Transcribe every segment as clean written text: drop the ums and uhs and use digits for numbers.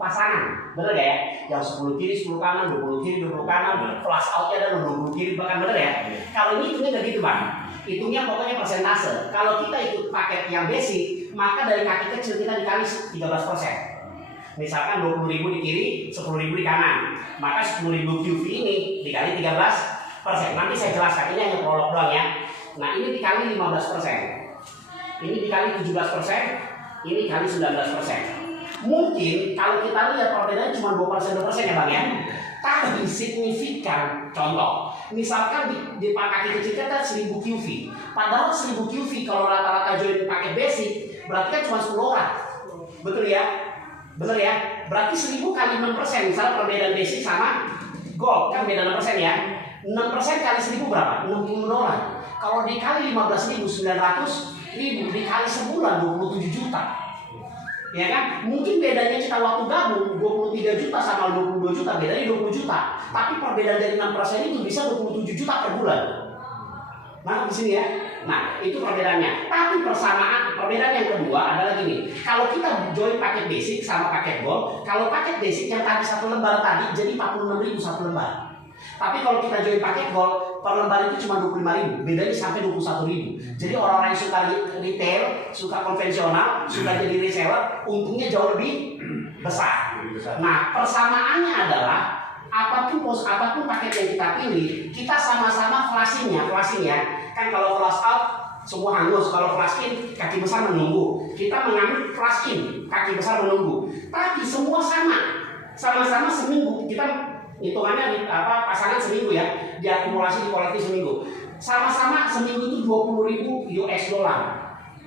pasangan, bener gak ya? Yang 10 kiri 10 kanan, 20 kiri 20 kanan, flash outnya ada 20 kiri bahkan, bener ya? Kalau ini hitungnya gak gitu bang, hitungnya pokoknya persentase. Kalau kita ikut paket yang basic, maka dari kaki kecil kita dikali 13%. Misalkan 20.000 di kiri, 10.000 di kanan, maka 10.000 QV ini dikali 13%. Nanti saya jelaskan, ini hanya prolog doang ya. Nah ini dikali 15%, ini dikali 17%, ini kali 19%. Mungkin kalau kita lihat perbedaannya cuma 2% ya bang ya, tapi signifikan. Contoh, misalkan di kaki kecil kita 1000 QV, padahal 1000 QV kalau rata-rata join pakai basic berarti kan cuma 10 orang, betul ya? Betul ya? Berarti 1000 kali 6%, misalnya perbedaan basic sama gold kan beda 6% ya. 6% kali 1000 berapa? $60. Kalau dikali 15.000, 900.000, dikali sebulan 27 juta. Ya kan? Mungkin bedanya kita waktu gabung 23 juta sama 22 juta, bedanya 20 juta. Tapi perbedaan dari 6% itu bisa 27 juta per bulan. Nah, di sini ya. Nah, itu perbedaannya. Tapi perbedaan yang kedua adalah gini. Kalau kita join paket basic sama paket gold, kalau paket basic yang tadi satu lembar tadi jadi 46.000 satu lembar. Tapi kalau kita join paket gold, per lembar itu cuma 25.000, bedanya sampai 21.000. Jadi orang-orang yang suka retail, suka konvensional, suka jadi reseller, untungnya jauh lebih besar. Nah, persamaannya adalah apapun paket yang kita pilih, kita sama-sama flashing-nya. Kan kalau flash out semua hangus, kalau flash in kaki besar menunggu. Kita mengambil flash in, kaki besar menunggu. Tapi semua sama-sama seminggu. Kita hitungannya pasangan seminggu ya, diakumulasi di kolektif seminggu. Sama-sama seminggu itu 20.000 US dollar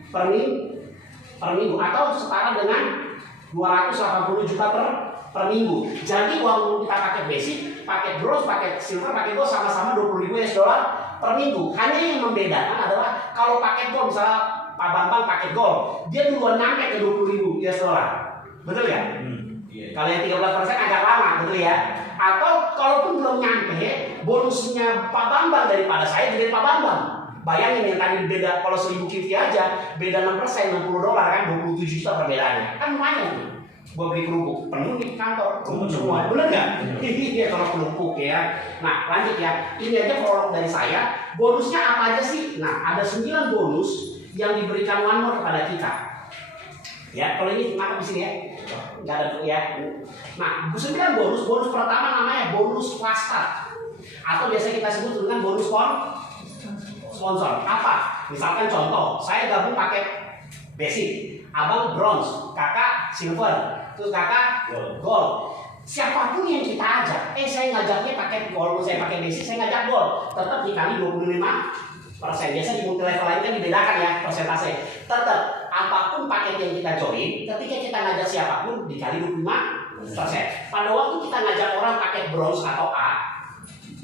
per minggu atau setara dengan 280 juta per minggu. Jadi uang kita pakai basic, pakai bronze, pakai silver, pakai gold sama-sama 20.000 US dollar per minggu. Hanya yang membedakan adalah kalau pakai gold, misalnya Pak Bambang pakai gold, dia duluan nyampe ke 20.000 US dollar. Betul ya? Kalau yang 13% agak lama, betul ya? Atau kalaupun belum nyampe, bonusnya Pak Bambang daripada saya jadi Pak Bambang. Bayangin yang tadi beda, kalau 1000 QV aja beda 6%, $60 kan, 27 juta perbedaannya. Kan lumayan nih. Gua beli kerupuk penuh di kantor, kerupuk semua, bener nggak? Iya kalau kerupuk ya. Nah lanjut ya, ini aja prolog dari saya. Bonusnya apa aja sih? Nah ada 9 bonus yang diberikan One More kepada kita. Ya kalau ini kenapa di sini ya? Nggak ada ya. Nah 9 bonus pertama namanya bonus fast start, atau biasa kita sebut dengan bonus sponsor. Apa? Misalkan contoh, saya gabung paket basic, abang bronze, kakak silver, terus kakak gold. Siapapun yang kita ajak, saya ngajaknya pakai gold, saya pakai basic, saya ngajak gold, tetap dikali 25%. Biasa di multi level lain kan dibedakan ya persentase. Tetap apapun paket yang kita join, ketika kita ngajak siapapun dikali 25%. Pada waktu kita ngajak orang paket bronze atau A,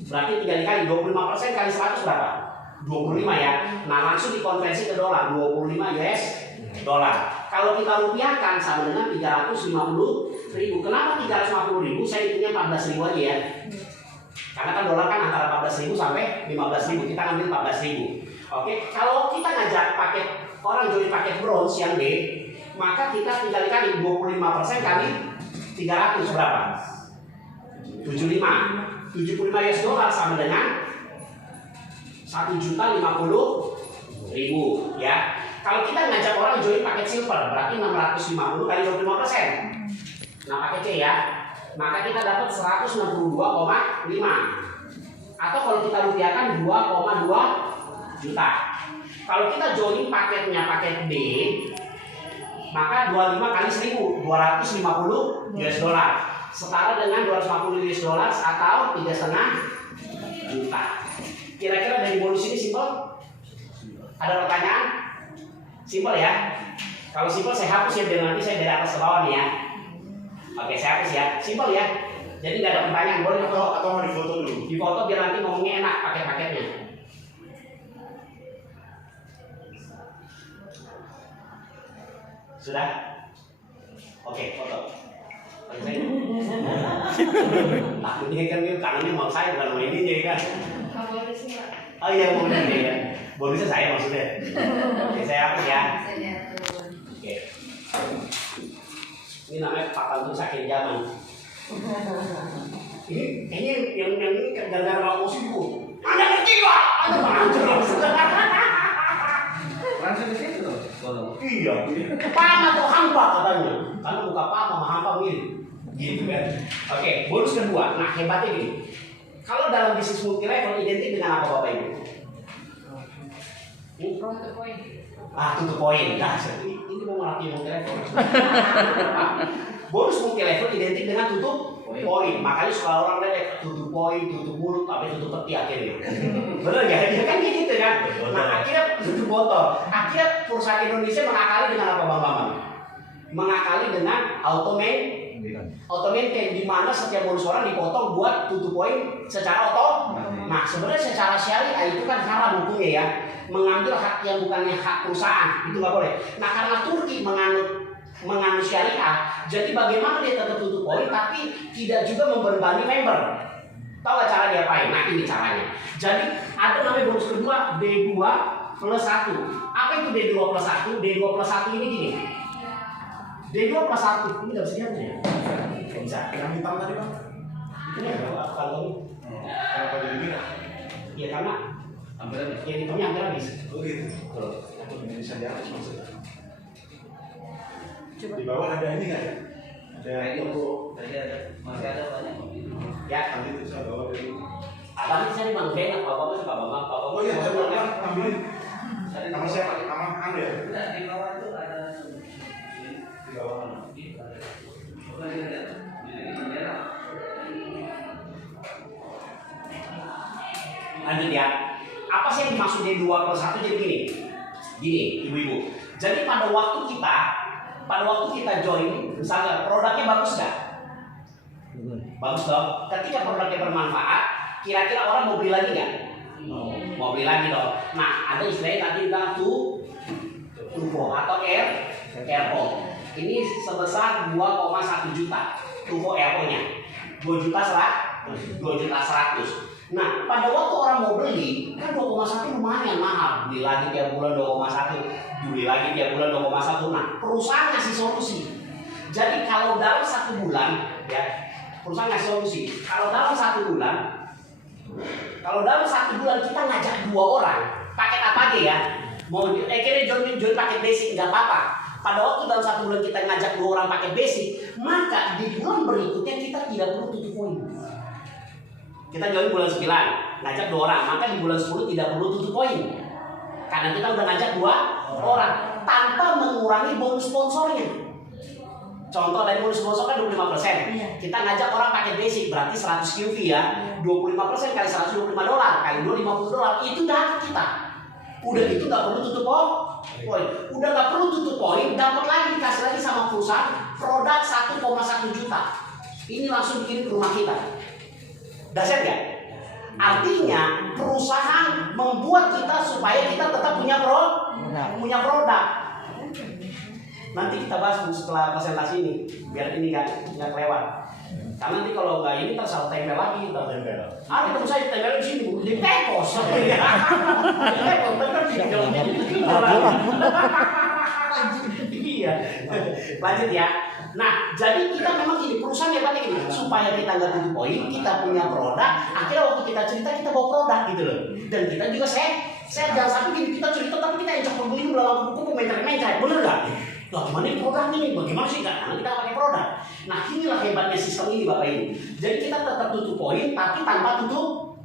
berarti 3 kali 25% kali 100 berapa? 25 ya. Nah langsung dikonversi ke dolar, 25 US dollar. Kalau kita rupiahkan sama dengan 350.000. Kenapa 350.000? Saya hitungnya 14.000 aja ya. Karena kan dolar kan antara 14.000 sampai 15.000. Kita ambil 14.000. Oke, kalau kita ngajak paket orang join paket bronze yang B, maka kita tinggal kali 25% kali 300 berapa? 75 US dollar sama dengan 1.050.000 ya. Kalau kita ngajak orang join paket silver berarti 650 kali 25%. Nah pakai C ya. Maka kita dapat 162,5. Atau kalau kita rupiahkan 2,2 juta. Kalau kita join paketnya paket B, maka 25 kali 1.000 250 US dollar. Setara dengan 250 US dollar atau 3,5 juta. Kira-kira dari bonus ini simpel? Ada pertanyaan? Simpel ya? Kalau simpel saya hapus ya, biar nanti saya dari atas ke bawah nih ya. Oke, saya hapus ya. Simpel ya? Jadi nggak ada pertanyaan, boleh atau mau difoto dulu? Difoto biar nanti ngomongnya enak pakai paketnya. Sudah? Oke, foto. Takutnya kan tangannya mau saya bukan mau ininya kan. Oh iya mau ini ya. Bonusnya saya maksudnya. Oke, saya hapus ya. Oke. Ini namanya papan untuk sakit zaman. Ini yang ini gara-gara mau sibuk. Anda ngerti gak? Anda manajer. Langsung ke situ tuh. Iya. Pama atau hampa katanya. Karena buka pama sama hampa mirip. Gitu kan. Oke, bonus kedua. Nah, hebatnya gini. Kalau dalam bisnis multi level identik dengan apa Bapak Ibu? Tutup poin. Tutup poin. Nah, ini mau melatih multi level. Bonus multi level identik dengan tutup poin. Makanya suka orang ledek tutup poin, tutup mulut, tapi tutup peti akhirnya. Bener nggak? Ya kan kayak gitu kan. Nah, akhirnya tutup botol. Akhirnya perusahaan Indonesia mengakali dengan apa Bang Maman? Mengakali dengan automated, di mana setiap bonus orang dipotong buat tutup poin secara otomatis. Nah, sebenarnya secara syariah itu kan haram hukumnya ya. Mengambil hak yang bukannya hak perusahaan itu nggak boleh. Nah, karena Turki menganut syariah, jadi bagaimana dia tetap tutup poin tapi tidak juga membebani member. Tahu nggak cara diapain? Nah, ini caranya. Jadi ada namanya bonus kedua D2 plus 1. Apa itu D2 plus 1? D2 plus 1 ini gini. D2 plus 1 ini nggak bisa diambil ya? Nggak bisa. Yang hitam tadi Bang? Ini ya kalau Kenapa jadi merah? ya karena yang hitamnya hampir habis. Oh gitu. Ini bisa dihapus maksudnya. Di bawah ada ini nggak ya? Ada toko. Masih ada banyak. Ya, Nanti itu saya bawa dari. tapi saya di Bang Ben, apa suka Bang? Oh iya, saya bawa ambilin. Nama siapa? Nama Anda ya? Di bawah itu ada. Di bawah mana? Lanjut ya. Apa sih yang dimaksud D2 plus 1 jadi gini? Gini, ibu-ibu. Jadi pada waktu kita join, misalnya produknya bagus nggak? Bagus dong. Ketika produknya bermanfaat, kira-kira orang mau beli lagi nggak? Mau beli lagi dong. Nah, ada istilahnya tadi bilang TUFO atau RO. Ini sebesar 2,1 juta. TUFO RO-nya 2 juta 100. Nah, pada waktu orang mau beli, kan 2,1 lumayan mahal. Beli lagi tiap bulan 2,1, beli lagi tiap bulan 2,1. Nah, perusahaan ngasih solusi. Jadi kalau dalam 1 bulan, ya, perusahaan ngasih solusi. Kalau dalam 1 bulan kita ngajak 2 orang, paket apa aja ya? Mau kira join paket basic nggak apa-apa. Pada waktu dalam 1 bulan kita ngajak 2 orang paket basic, maka di bulan berikutnya kita tidak perlu tutup poin. Kita join bulan 9, ngajak 2 orang, maka di bulan 10 tidak perlu tutup poin. Karena kita udah ngajak 2 orang tanpa mengurangi bonus sponsornya. Contoh dari bonus sponsor kan 25%. Kita ngajak orang pakai basic berarti 100 QV ya. 25% kali $125 kali $250 itu dapat kita. Udah itu nggak perlu tutup poin. Udah nggak perlu tutup poin, dapat lagi dikasih lagi sama perusahaan produk 1,1 juta. Ini langsung dikirim ke rumah kita. Dahsyat ya? Artinya perusahaan membuat kita supaya kita tetap punya produk. Nanti kita bahas setelah presentasi ini, biar ini nggak kelewat. Karena nanti kalau nggak ini salah tempel lagi. Ada teman saya tempel di sini, di pekos. Iya. Lanjut ya. Nah, jadi kita memang gini, perusahaan hebatnya gini, supaya kita nggak tutup poin, kita punya produk. Akhirnya waktu kita cerita kita bawa produk gitu loh. Dan kita juga saya jangan sampai gini kita cerita tapi kita encok pembeli dalam buku mencari, bener nggak? Lah gimana ini produknya nih? Bagaimana sih nggak? Karena kita pakai produk. Nah, inilah hebatnya sistem ini Bapak Ibu. Jadi kita tetap tutup poin, tapi tanpa tutup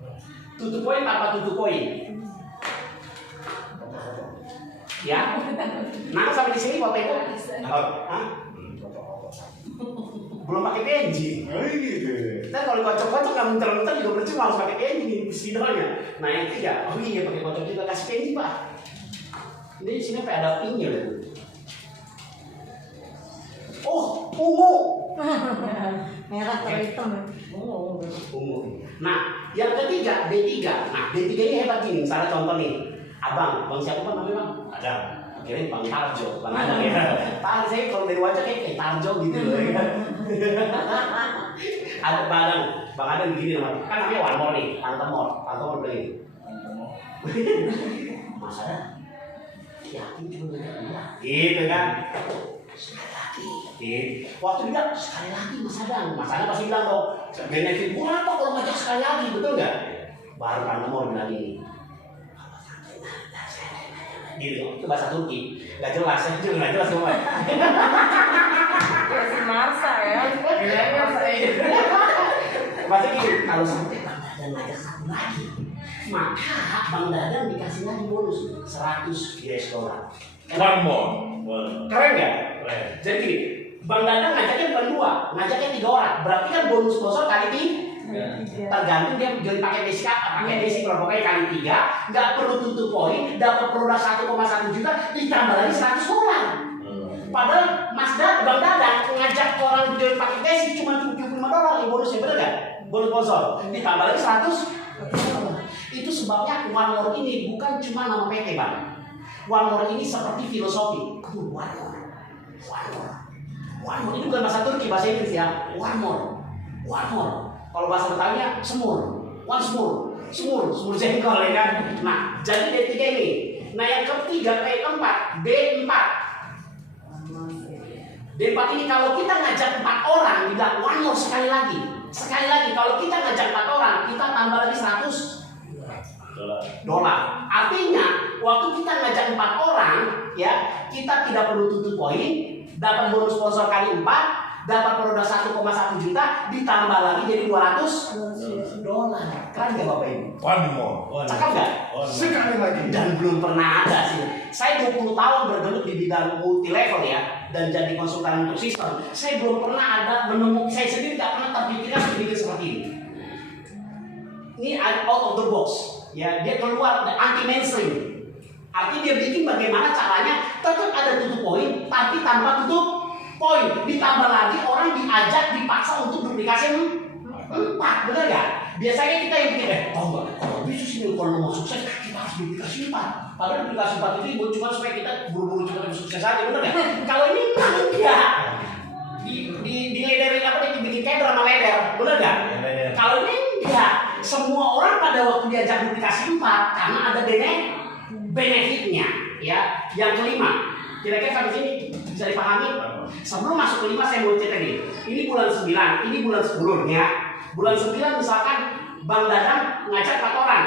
poin. Ya, nah sampai di sini Bapak Ibu. Belum pakai PNG. Oh gitu. Kita kalau kocok-kocok nggak muter-muter juga percuma harus pakai PNG nih spidolnya. Nah yang ketiga, oh iya pakai kocok juga kasih PNG Pak. Ini di sini ada pinnya loh. Oh, ungu. Merah atau hitam? Ungu. Nah, yang ketiga D3. Nah, D3 ini hebat gini. Misalnya contoh nih, Bang siapa namanya Bang? Ada. Akhirnya Bang Tarjo, Bang Adang ya. Tadi saya kalau dari wajah kayak Tarjo gitu loh ya. Ada Bang Adang begini namanya. Kan namanya One More nih, Pantomor beli. Masa yakin cuma beda dua. Gitu kan. Lagi. Waktu bilang sekali lagi Mas Adang pasti bilang dong, benefit berapa kalau ngajak sekali lagi, betul nggak? Baru kan nomor bilang ini. Gitu, itu bahasa Turki, nggak jelas, saya juga nggak jelas semua. Ya si Marsa ya. Bahasa gini, kalau sampai Bang Dadan ngajak satu lagi, maka Bang Dadan dikasih lagi bonus 100 US dollar. One more. Keren nggak? Keren. Jadi gini, Bang Dadan ngajaknya bukan 2, ngajaknya 3 orang. Berarti kan bonus sponsor kali 3. Tergantung dia join pakai basic apa, pakai basic kalau pokoknya kali 3, nggak perlu tutup poin, dapat produk 1,1 juta, ditambah lagi 100 dolar. Padahal Bang Dadan ngajak orang join pakai basic cuma 75 dolar yang bonusnya, bener nggak? Bonus sponsor, ditambah lagi 100. Itu sebabnya One More ini bukan cuma nama PT Bang. One More ini seperti filosofi. One more ini bukan bahasa Turki, bahasa Inggris ya. One more. Kalau bahasa Betawinya semur. Semur jengkol ya kan. Nah, jadi D3 ini. Nah, yang keempat, D4. D4 ini kalau kita ngajak 4 orang, bilang one more sekali lagi. Kalau kita ngajak 4 orang, kita tambah lagi 100 dolar. Artinya, waktu kita ngajak 4 orang, ya, kita tidak perlu tutup poin, dapat bonus sponsor kali 4, dapat produk 1,1 juta, ditambah lagi jadi 200 dolar. Keren nggak Bapak Ibu? One more. Cakep nggak? Sekali lagi. Dan belum pernah ada sih. Saya 20 tahun bergelut di bidang multi level ya, dan jadi konsultan untuk sistem. Saya belum pernah ada menemukan, saya sendiri nggak pernah terpikirkan bikin seperti ini. Ini out of the box, ya, dia keluar anti mainstream. Artinya dia bikin bagaimana caranya tetap ada tutup poin, tapi tanpa tutup poin. Ditambah lagi orang diajak dipaksa untuk duplikasi 4, benar nggak? Biasanya kita yang pikir, kalau bisnis ini kalau mau sukses kita harus duplikasi 4. Padahal duplikasi 4 itu cuma supaya kita buru-buru cepat sukses aja, benar nggak? Kalau ini enggak. Di lederin apa nih, dibikin kayak drama leder, benar nggak? Kalau ini enggak. Semua orang pada waktu diajak duplikasi 4 karena ada benefitnya, ya. Yang kelima, kira-kira sampai sini bisa dipahami? Sebelum masuk kelima saya mau cerita nih. Ini bulan 9, ini bulan 10 ya. Bulan 9 misalkan Bang Dadan ngajak 4 orang.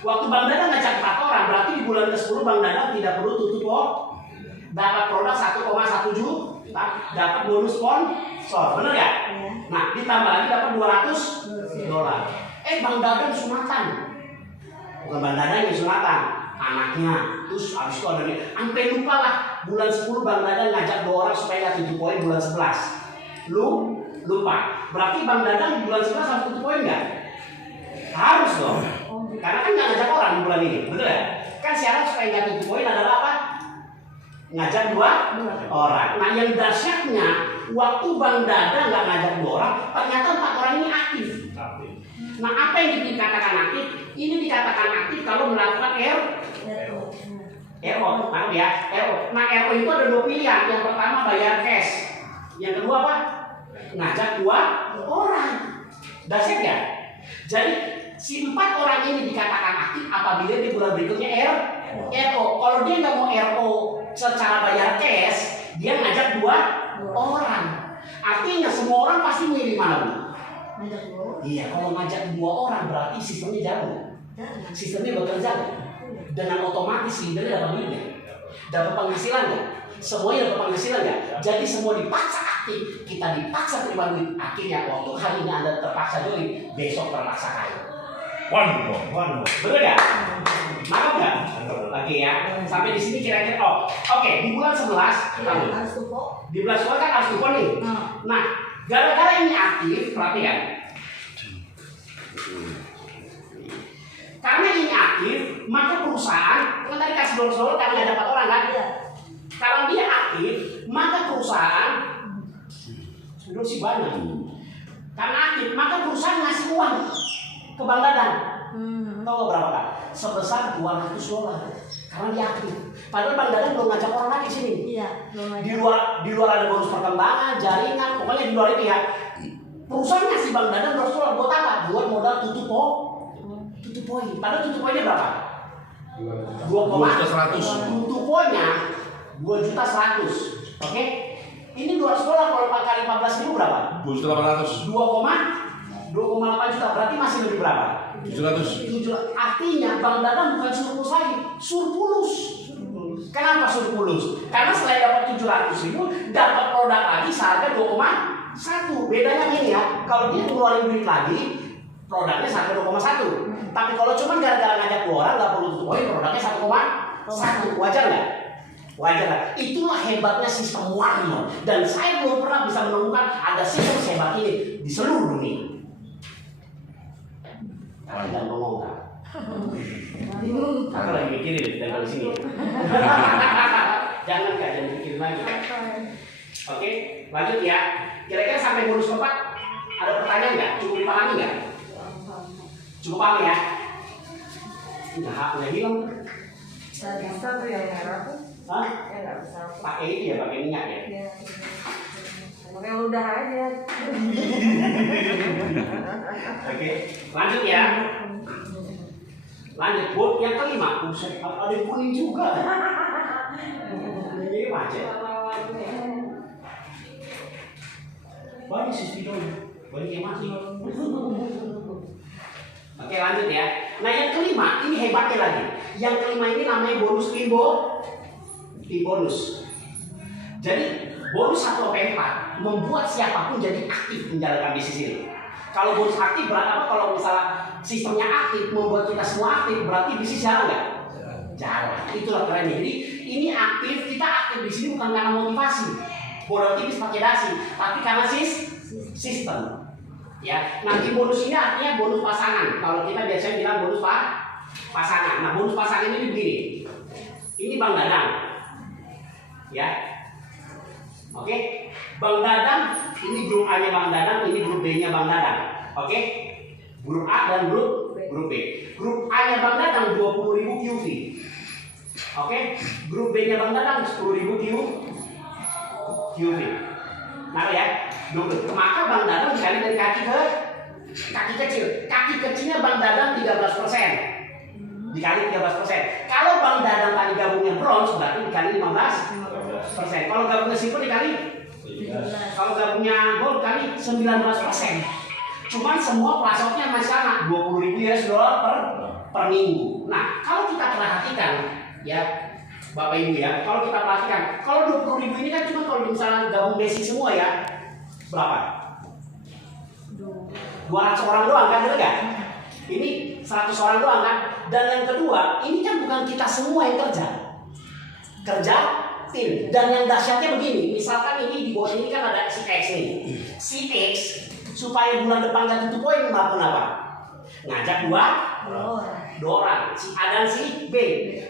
Waktu Bang Dadan ngajak 4 orang, berarti di bulan ke-10 Bang Dadan tidak perlu tutup dapat produk 1,1 juta, dapat bonus sponsor, bener ya? Nah, ditambah lagi dapat 200 dolar. Bang Dadan sunatan. Bukan Bang Dadan yang sunatan, anaknya. Terus abis itu ada nih, sampai lupa lah. Bulan 10 Bang Dadan ngajak 2 orang supaya nggak tutup poin bulan 11. Lupa. Berarti Bang Dadan bulan 11 harus tutup poin nggak? Harus dong. Karena kan nggak ngajak orang di bulan ini, betul ya? Kan syarat supaya nggak tutup poin adalah apa? Ngajak 2 orang. Nah, yang dahsyatnya waktu Bang Dadan nggak ngajak 2 orang, ternyata 4 orang ini aktif. Nah, apa yang dikatakan aktif? Ini dikatakan aktif kalau melakukan RO, maaf ya, RO. Nah, RO itu ada 2 pilihan. Yang pertama bayar cash. Yang kedua apa? Ngajak 2 orang. Dahsyat ya? Jadi si 4 orang ini dikatakan aktif apabila di bulan berikutnya RO. Kalau dia nggak mau RO secara bayar cash, dia ngajak 2 orang. Artinya semua orang pasti milih mana, Bu? Iya, kalau ngajak 2 orang berarti sistemnya jauh. Sistemnya bekerja dengan otomatis leadernya dapat duitnya, dapat penghasilan nggak? Semuanya dapat penghasilan nggak? Jadi semua dipaksa aktif, kita dipaksa terima duit. Akhirnya waktu hari ini Anda terpaksa join, besok terpaksa kaya. One more. Betul nggak? Maaf nggak? Oke ya. Sampai di sini kira-kira. Oke. Di bulan 11 harus tutup. Di bulan 11 kan harus tutup nih. Nah, gara-gara ini aktif, perhatikan. Karena ini aktif, maka perusahaan, kan tadi kasih dolar karena nggak dapat orang kan? Kalau dia aktif, maka perusahaan sudah sih banyak. Karena aktif, maka perusahaan ngasih uang ke Bang Dadan. Tahu berapa kan? Sebesar 200 dolar. Karena dia aktif. Padahal Bang Dadan belum ngajak orang lagi sini. Iya, Di luar ada bonus perkembangan, jaringan, pokoknya di luar itu ya. Perusahaan ngasih Bang Dadan 200 dolar buat apa? Buat modal tutup poin. Padahal tutup poinnya berapa? 2,100. Tutup poinnya 2.100.000. Oke? Ini $200 kalau kali 14.000 berapa? 2.800. 2,8 juta, berarti masih lebih berapa? 700. Artinya Bang Dadang bukan surplus lagi, surplus. Kenapa surplus? Karena selain dapat 700.000, dapat produk lagi seharga 2,1. Bedanya ini ya, kalau dia ngeluarin duit lagi, produknya seharga 2,1. Tapi kalau cuma gara-gara ngajak 2 orang, nggak perlu tutup poin, produknya 1,1. Wajar nggak? Wajar nggak? Itulah hebatnya sistem Warrior. Dan saya belum pernah bisa menemukan ada sistem sehebat ini di seluruh dunia. Dan ngomong kan? Aku lagi mikirin dari sini. Jangan pikirin lagi. Oke, lanjut ya. Kira-kira sampai bonus keempat ada pertanyaan nggak? Cukup dipahami nggak? Cukup paham ya? Udah hilang. Nggak bisa tuh yang merah tuh. Hah? Ya nggak bisa. Pakai ini ya, pakai minyak ya. Ya. Pakai ludah aja. Oke, lanjut ya. Lanjut, buat yang kelima. Buset, ada yang kuning juga. Ini macet. Banyak sih videonya, banyak yang mati. Oke, lanjut ya. Nah yang kelima, ini hebatnya lagi. Yang kelima ini namanya bonus tim bonus. Jadi bonus 1/4 membuat siapapun jadi aktif menjalankan bisnis ini. Kalau bonus aktif berarti apa? Kalau misalnya sistemnya aktif membuat kita semua aktif, berarti bisnis jalan nggak? Jalan. Itulah kerennya. Jadi ini aktif, kita aktif di sini bukan karena motivasi, bodoh tipis pakai dasi, tapi karena sistem. Ya, nanti bonus ini artinya bonus pasangan. Kalau kita biasanya bilang bonus pasangan. Nah, bonus pasangan ini begini. Ini Bang Dadang. Ya. Oke. Bang Dadang, ini grup A-nya Bang Dadang, ini grup B-nya Bang Dadang. Oke. Grup A dan grup B. Grup A-nya Bang Dadang 20.000 QV. Oke. Grup B-nya Bang Dadang 10.000 QV. Nah ya, maka Bang Dadang dikali dari kaki ke kaki kecil. Kaki kecilnya Bang Dadang 13%. Dikali 13%. Kalau Bang Dadang tadi gabungnya bronze berarti dikali 15%. Kalau gabungnya silver dikali, kalau gabungnya gold dikali 19%. Cuman semua plasotnya masih sama, 20.000 US$ per minggu. Nah, kalau kita perhatikan ya Bapak Ibu ya, kalau kita perhatikan, kalau 20.000 ini kan cuma kalau misalnya gabung basic semua ya, berapa? 200 orang doang kan, betul nggak? Ini 100 orang doang kan? Dan yang kedua, ini kan bukan kita semua yang kerja tim. Dan yang dahsyatnya begini, misalkan ini di bawah ini kan ada si X nih. Si X supaya bulan depan nggak tutup poin melakukan apa? Ngajak dua orang, si A dan si B.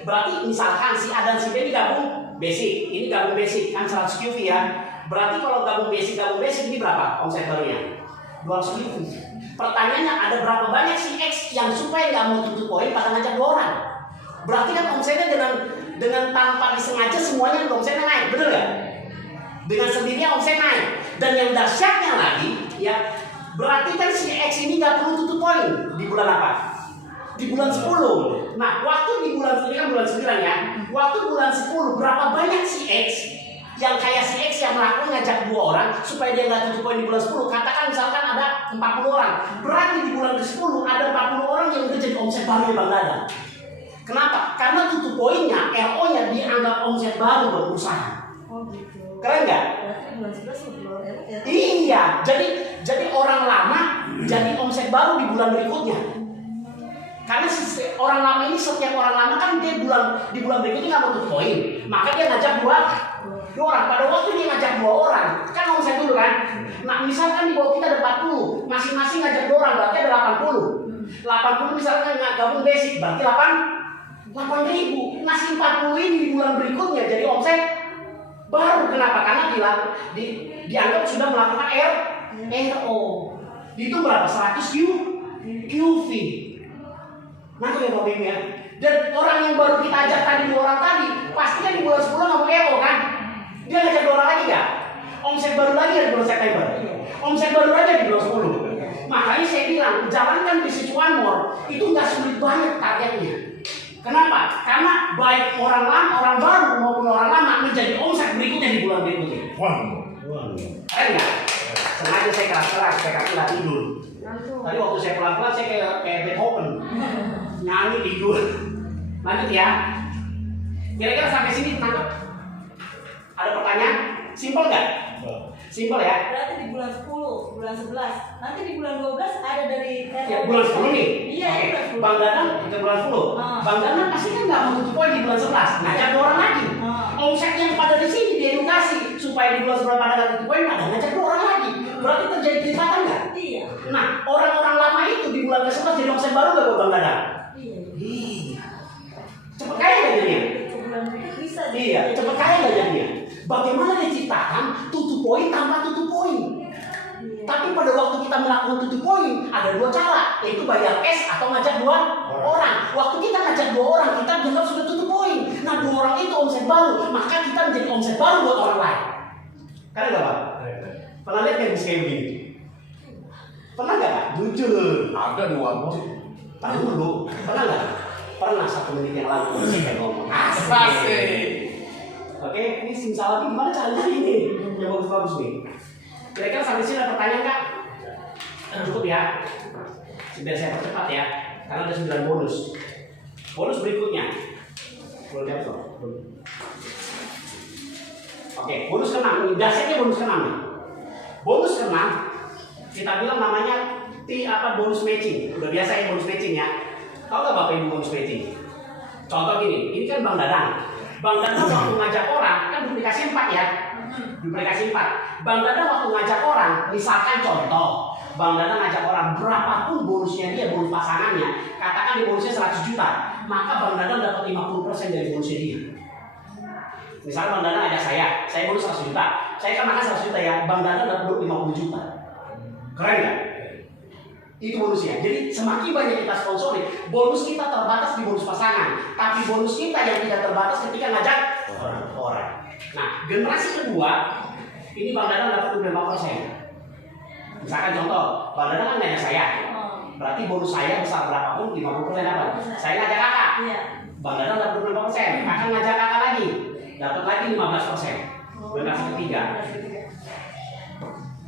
Berarti misalkan si A dan si B ini gabung basic, ini gabung basic kan 100 QV ya. Berarti kalau gabung basic ini berapa omset barunya? 200 QV. Pertanyaannya ada berapa banyak si X yang supaya nggak mau tutup poin pada ngajak 2 orang? Berarti kan omsetnya dengan tanpa disengaja semuanya omsetnya naik, betul nggak? Dengan sendirinya omset naik. Dan yang dahsyatnya lagi ya, berarti kan si X ini nggak perlu tutup poin di bulan apa? Di bulan 10. Nah, waktu di bulan ini kan bulan 9 ya. Waktu bulan 10 berapa banyak si X yang kayak si X yang melakukan ngajak 2 orang supaya dia nggak tutup poin di bulan 10. Katakan misalkan ada 40 orang. Berarti di bulan ke-10 ada 40 orang yang udah jadi omset baru Bang Dadang. Kenapa? Karena tutup poinnya, RO-nya dianggap omset baru buat perusahaan. Oh gitu. Keren nggak? Bulan 11 belum ya? Iya, jadi orang lama jadi omset baru di bulan berikutnya. Karena orang lama ini, setiap orang lama kan dia di bulan berikutnya nggak mau tutup poin, maka dia ngajak dua orang. Pada waktu dia ngajak 2 orang, kan omset dulu kan. Nah misalkan di bawah kita ada 40, masing-masing ngajak 2 orang, berarti ada 80. 80 misalkan nggak gabung basic, berarti 8.000. Nah si 40 ini di bulan berikutnya jadi omset baru. Kenapa? Karena dianggap sudah melakukan RO. Itu berapa? 100 QV. Nah itu ya Bapak Ibu ya. Dan orang yang baru kita ajak tadi 2 orang tadi, pastinya di bulan 10 nggak mau RO kan? Dia ngajak 2 orang lagi nggak? Omset baru lagi ya di bulan September. Omset baru aja di bulan 10. Makanya saya bilang, jalankan bisnis One More itu nggak sulit banget targetnya. Kenapa? Karena baik orang baru maupun orang lama menjadi omset berikutnya di bulan berikutnya. One more. Keren nggak? Sengaja saya keras-keras, saya kasih nggak tidur. Tadi waktu saya pelan-pelan saya kayak Beethoven, nyanyi tidur. Lanjut ya. Kira-kira sampai sini tangkap? Ada pertanyaan? Simpel nggak? Simpel ya. Berarti di bulan 10, bulan 11. Nanti di bulan 12 ada dari Ya, bulan 10 nih. Iya, Oke. bulan 10. Bang Dadang ke bulan 10. Bang Dadang pasti kan nggak mau tutup poin di bulan 11. Ngajak dua orang lagi. Omset yang pada di sini diedukasi supaya di bulan 11 pada nggak tutup poin, pada ngajak dua orang lagi. Berarti terjadi kelipatan nggak? Iya. Nah, orang-orang lama itu di bulan ke-11 jadi omset baru nggak buat Bang Dadang? Iya. Iya. Cepet kaya nggak jadinya? Ke bulan berikut bisa. Iya, cepet kaya nggak jadinya? Bagaimana diciptakan tutup poin tanpa tutup poin? Iya. Tapi pada waktu kita melakukan tutup poin, ada dua cara, yaitu bayar cash atau ngajak dua orang. Waktu kita ngajak dua orang, kita dianggap sudah tutup poin. Nah, dua orang itu omset baru, maka kita menjadi omset baru buat orang lain. Kalian nggak Pak? Pernah lihat kayak kayak begini? Pernah nggak Pak? Jujur. Ada di warung. Pernah dulu. Pernah nggak? Pernah 1 menit yang lalu saya kayak ngomong. Asik. Oke, ini simsalabim gimana caranya ini? Yang bagus-bagus nih. Kira-kira sampai sini ada pertanyaan Kak? Cukup ya? Biar saya percepat ya, karena ada 9 bonus. Bonus berikutnya. Boleh jawab soal? Oke, bonus ke-6. Ini dasarnya bonus ke-6. Bonus ke-6 kita bilang namanya bonus matching. Udah biasa ya bonus matching ya. Tahu nggak Bapak Ibu bonus matching? Contoh gini, ini kan Bang Dadang. Bang Dadang waktu ngajak orang kan duplikasi 4 ya. Duplikasi 4. Bang Dadang waktu ngajak orang, misalkan contoh, Bang Dadang ngajak orang berapapun bonusnya dia, bonus pasangannya, katakan di bonusnya 100 juta, maka Bang Dadang dapat 50% dari bonusnya dia. Misalnya Bang Dadang ngajak saya bonus 100 juta, saya kan makan 100 juta ya, Bang Dadang dapat 50 juta. Keren nggak? Itu bonusnya. Jadi semakin banyak kita sponsori, bonus kita terbatas di bonus pasangan, tapi bonus kita yang tidak terbatas ketika ngajak orang. Nah, generasi kedua ini Bang Dadang dapat 25%. Misalkan contoh, Bang Dadang kan ngajak saya, berarti bonus saya besar berapapun 50% apa? Saya ngajak kakak, Iya. Bang Dadang dapat 25%, kakak ngajak kakak lagi, dapat lagi 15%. Generasi ketiga.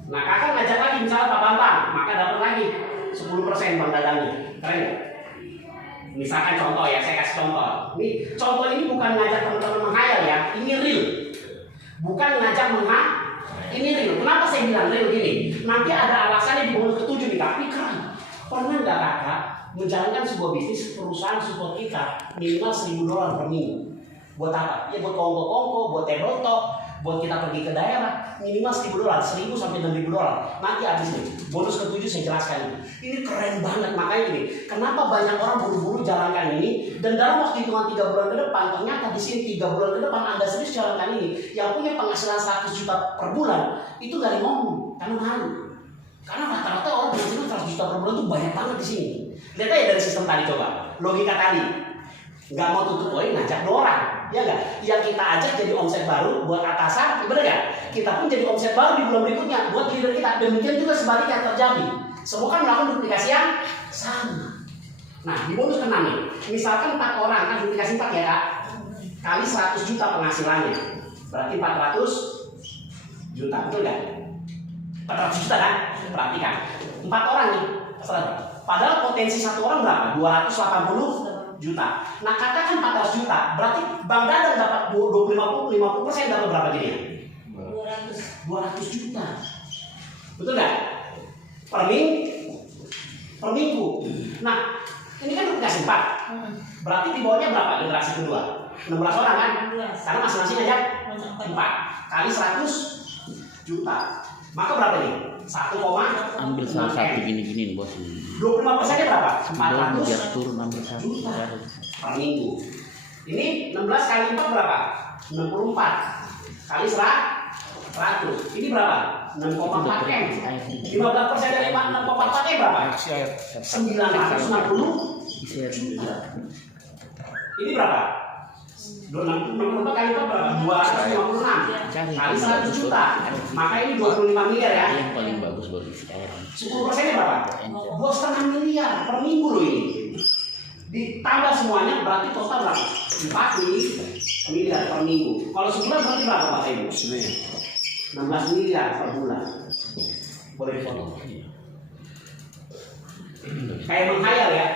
Nah, kakak ngajak lagi misalnya Pak Bambang, maka dapat lagi 10% Bang Dadangnya. Keren nggak? Misalkan contoh ya, saya kasih contoh. Ini contoh ini bukan ngajak teman-teman menghayal ya, ini real. Bukan ngajak ini real. Kenapa saya bilang real gini? Nanti ada alasannya di bonus ke-7 nih, tapi keren. Pernah nggak kakak menjalankan sebuah bisnis perusahaan support kita minimal $1.000 per minggu? Buat apa? Ya buat kongko-kongko, buat table talk, buat kita pergi ke daerah, minimal $1.000, 1.000 sampai $6.000. Nanti habis nih, bonus ke-7 saya jelaskan ini. Ini keren banget, makanya gini, kenapa banyak orang buru-buru jalankan ini, dan dalam waktu hitungan 3 bulan ke depan, ternyata di sini 3 bulan ke depan Anda serius jalankan ini, yang punya penghasilan 100 juta per bulan, itu gak ngomong, karena malu. Karena rata-rata orang penghasilan 100 juta per bulan itu banyak banget di sini. Lihat aja dari sistem tadi coba, logika tadi. Nggak mau tutup poin, ngajak 2 orang, ya nggak? Yang kita ajak jadi omset baru buat atasan, bener nggak? Kita pun jadi omset baru di bulan berikutnya buat leader kita. Demikian juga sebaliknya terjadi. Semua kan melakukan duplikasi yang sama. Nah, di bonus ke-6 nih, misalkan 4 orang kan duplikasi 4 ya kak, kali 100 juta penghasilannya, berarti 400 juta, betul nggak? 400 juta kan? Perhatikan, 4 orang nih, padahal potensi 1 orang berapa? 280 juta. Nah, katakan 400 juta, berarti Bang Dadang dapat 50% dapat berapa jadinya? 200 juta. Betul nggak? Per minggu. Nah, ini kan duplikasi 4. Berarti di bawahnya berapa generasi kedua? 16 orang kan? Karena masing-masing ngajak 4 kali 100 juta. Maka berapa nih? 1, ambil salah satu gini-gini nih bos. 25%-nya berapa? 400 biar turun ambil satu juta per minggu. Ini 16 kali 4 berapa? 64 kali 100. Ini berapa? 6,4 M. 15% dari 6,4 M berapa? 960 juta. Ini berapa? 64 kali 4 berapa? 256 kali 100 juta. Maka ini 25 miliar ya. Yang paling bagus baru isi air. 10%-nya berapa? 2,5 miliar per minggu loh ini. Ditambah semuanya berarti total berapa? 4 miliar per minggu. Kalau sebulan berarti berapa Pak Ibu? 16 miliar per bulan. Boleh foto. Kayak menghayal ya.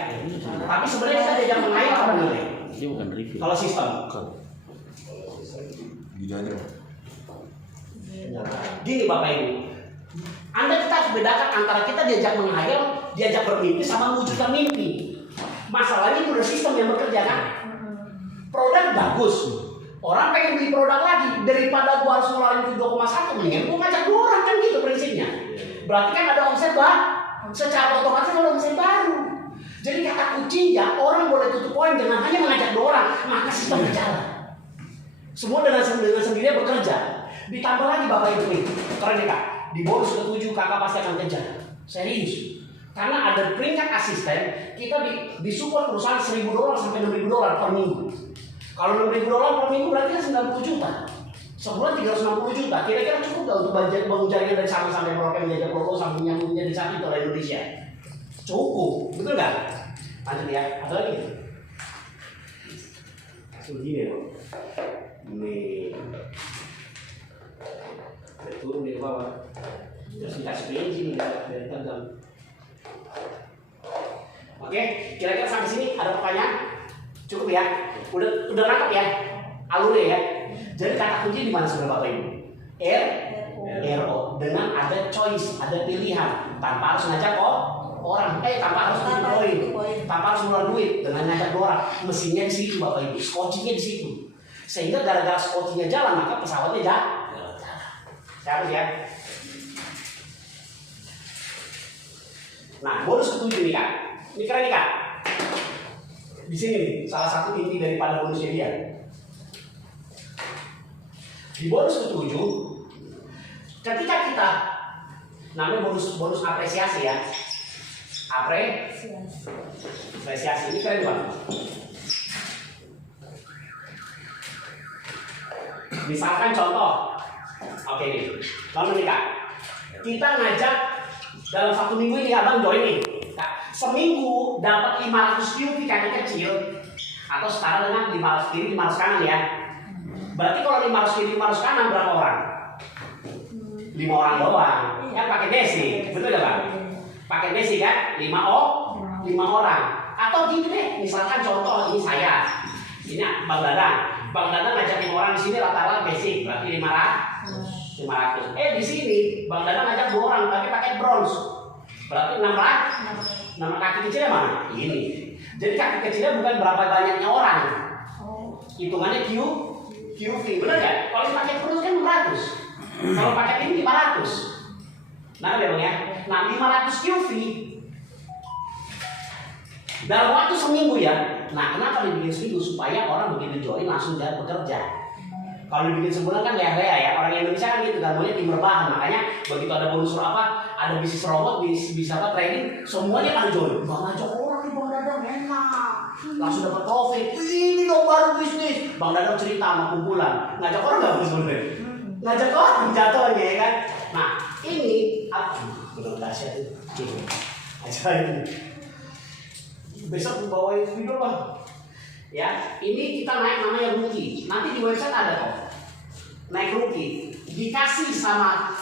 Tapi sebenarnya kita diajak menghayal apa benar? Dia bukan review. Kalau sistem. Gini aja. Gini Bapak Ibu. Anda kita harus bedakan antara kita diajak menghayal, diajak bermimpi sama mewujudkan mimpi. Masalahnya itu udah sistem yang bekerja kan. Produk bagus. Orang pengen beli produk lagi daripada gua harus ngeluarin 2,1 mendingan gua ngajak 2 orang kan gitu prinsipnya. Berarti kan ada omset secara otomatis ada omset baru. Jadi kata kuncinya orang boleh tutup poin dengan hanya mengajak 2 orang, maka sistem berjalan. Semua dengan sendirinya bekerja. Ditambah lagi Bapak Ibu nih, keren ya Kak. Di bonus ke-7 kakak pasti akan kejar. Serius. Karena ada peringkat asisten, kita disupport perusahaan $1.000 sampai $6.000 per minggu. Kalau $6.000 per minggu berarti kan 90 juta. Sebulan 360 juta. Kira-kira cukup gak untuk bangun jaringan dari Sabang sampai Merauke menjajah Pulau sampai nyambung jadi satu oleh Indonesia? Cukup, betul nggak? Lanjut ya, ada lagi? Begini ya, ini turun di bawah. Terus dikasih bensin nih dari tegang. Oke, kira-kira sampai sini ada pertanyaan? Cukup ya? Udah nangkap ya? Alurnya ya? Jadi kata kunci di mana sebenarnya Bapak Ibu? RO dengan ada choice, ada pilihan tanpa harus ngajak orang, tanpa harus poin, tanpa harus ngeluarin duit dengan ngajak 2 orang. Mesinnya di situ Bapak Ibu, scotchingnya di situ. Sehingga gara-gara scotchingnya jalan maka pesawatnya jalan. Siapa ya? Nah, bonus ke-7 nih Kak. Ini keren nih Kak. Di sini nih, salah satu inti daripada bonusnya dia. Di bonus ke-7, ketika kita namanya bonus apresiasi ya. Apresiasi ini keren banget. Misalkan contoh, oke nih, kalau nih Kak, kita ngajak dalam 1 minggu ini abang join nih. Seminggu dapat 500 QP kaki kecil atau setara dengan 500 kiri 500 kanan ya. Berarti kalau 500 kiri 500 kanan berapa orang? 5 orang doang. Kan pakai desi, betul gak Bang? Pakai desi kan? 5 orang. Atau gitu deh, misalkan contoh ini saya. Ini Bang Dadang. Bang Dadang ngajak 5 orang di sini rata-rata basic, berarti 500. Di sini Bang Dadang ngajak 2 orang tapi pakai bronze. Berarti 600. Nama kaki kecilnya mana? Ini. Jadi kaki kecilnya bukan berapa banyaknya orang. Hitungannya QV, benar nggak? Kalau pakai terus kan 600. Kalau pakai ini 500. Nah, ya Bang ya. Nah, 500 QV dalam waktu seminggu ya. Nah, kenapa dibikin seminggu? Supaya orang begitu join langsung jalan bekerja. Kalau dibikin sebulan kan leha-leha ya. Orang Indonesia kan gitu, kan maunya tim berbahan. Makanya begitu ada bonus ada bisnis robot, bisa trading, semuanya pada join. Bang ngajak orang nih Bang Dadang enak. Langsung dapat profit. Ini dong baru bisnis. Bang Dadang cerita sama kumpulan. Ngajak orang nggak sebenarnya? Ngajak orang jatuhnya ya kan. Nah ini benar dahsyat itu. Ajaib. Besok bawain video Bang. Ya, ini kita naik namanya rookie. Nanti di website ada kok. Naik rookie, dikasih sama